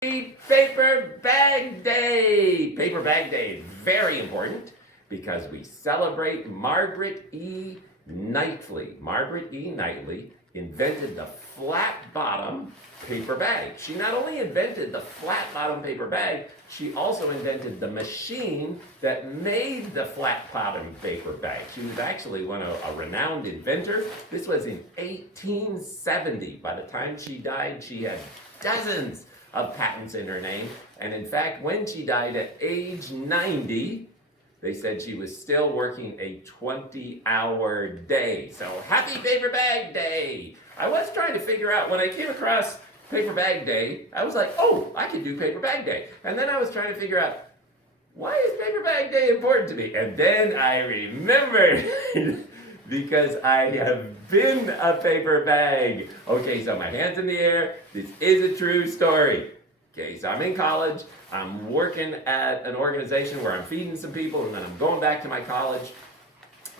Paper Bag Day! Paper Bag Day, very important because we celebrate Margaret E. Knightley. Margaret E. Knightley invented the flat bottom paper bag. She not only invented the flat bottom paper bag, she also invented the machine that made the flat bottom paper bag. She was actually a renowned inventor. This was in 1870. By the time she died, she had dozens of patents in her name. And in fact, when she died at age 90, they said she was still working a 20-hour day. So happy Paper Bag Day! I was trying to figure out, when I came across Paper Bag Day, I was like, oh, I can do Paper Bag Day. And then I was trying to figure out, why is Paper Bag Day important to me? And then I remembered because I have been a paper bag. Okay, so my hands in the air. This is a true story. Okay, so I'm in college. I'm working at an organization where I'm feeding some people, and then I'm going back to my college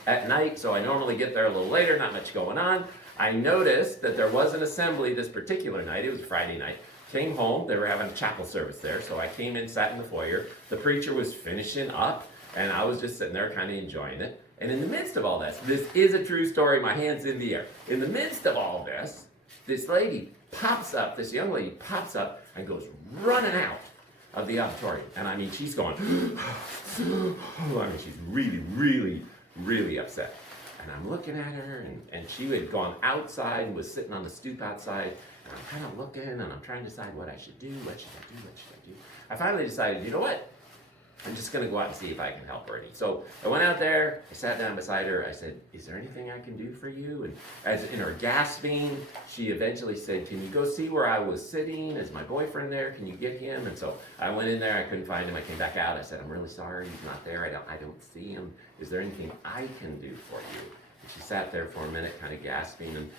at night. So I normally get there a little later, not much going on. I noticed that there was an assembly this particular night. It was Friday night. Came home. They were having a chapel service there. So I came in, sat in the foyer. The preacher was finishing up, and I was just sitting there kind of enjoying it. And in the midst of all this is a true story, my hand's in the air. In the midst of all this lady pops up, this young lady pops up and goes running out of the auditorium. And I mean, she's going, I mean, she's really, really, really upset. And I'm looking at her, and she had gone outside and was sitting on the stoop outside. And I'm kind of looking, and I'm trying to decide what I should do, what should I do. I finally decided, you know what? I'm just going to go out and see if I can help her. So I went out there, I sat down beside her, I said, is there anything I can do for you? And as in her gasping, she eventually said, can you go see where I was sitting? Is my boyfriend there? Can you get him? And so I went in there, I couldn't find him, I came back out, I said, I'm really sorry, he's not there, I don't see him. Is there anything I can do for you? And she sat there for a minute, kind of gasping and,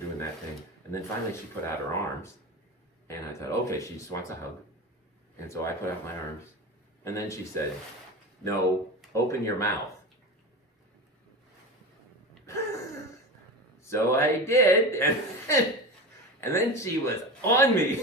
doing that thing. And then finally she put out her arms, and I thought, okay, she just wants a hug. And so I put out my arms. And then she said, no, open your mouth. So I did, and then she was on me.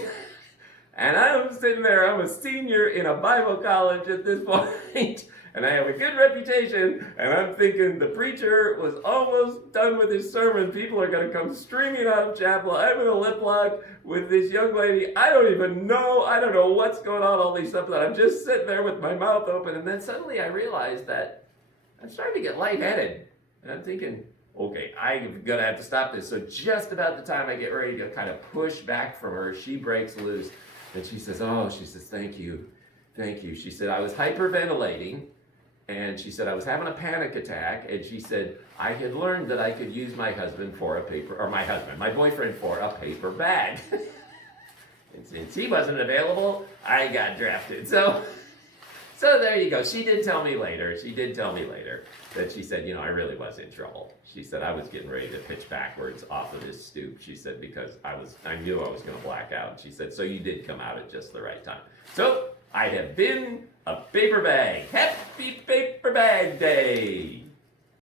And I'm sitting there, I'm a senior in a Bible college at this point, and I have a good reputation, and I'm thinking the preacher was almost done with his sermon. People are going to come streaming out of chapel. I'm in a lip lock with this young lady. I don't know what's going on, all these stuff, that I'm just sitting there with my mouth open, and then suddenly I realized that I'm starting to get lightheaded, and I'm thinking, okay, I'm going to have to stop this. So just about the time I get ready to kind of push back from her, she breaks loose, and she says, thank you. She said, I was hyperventilating. And she said, I was having a panic attack, and she said, I had learned that I could use my boyfriend for a paper bag. And since he wasn't available, I got drafted. So there you go. She did tell me later that she said, I really was in trouble. She said, I was getting ready to pitch backwards off of this stoop. She said, because I knew I was going to black out. She said, so you did come out at just the right time. So I have been a paper bag. Happy Paper Bag Day!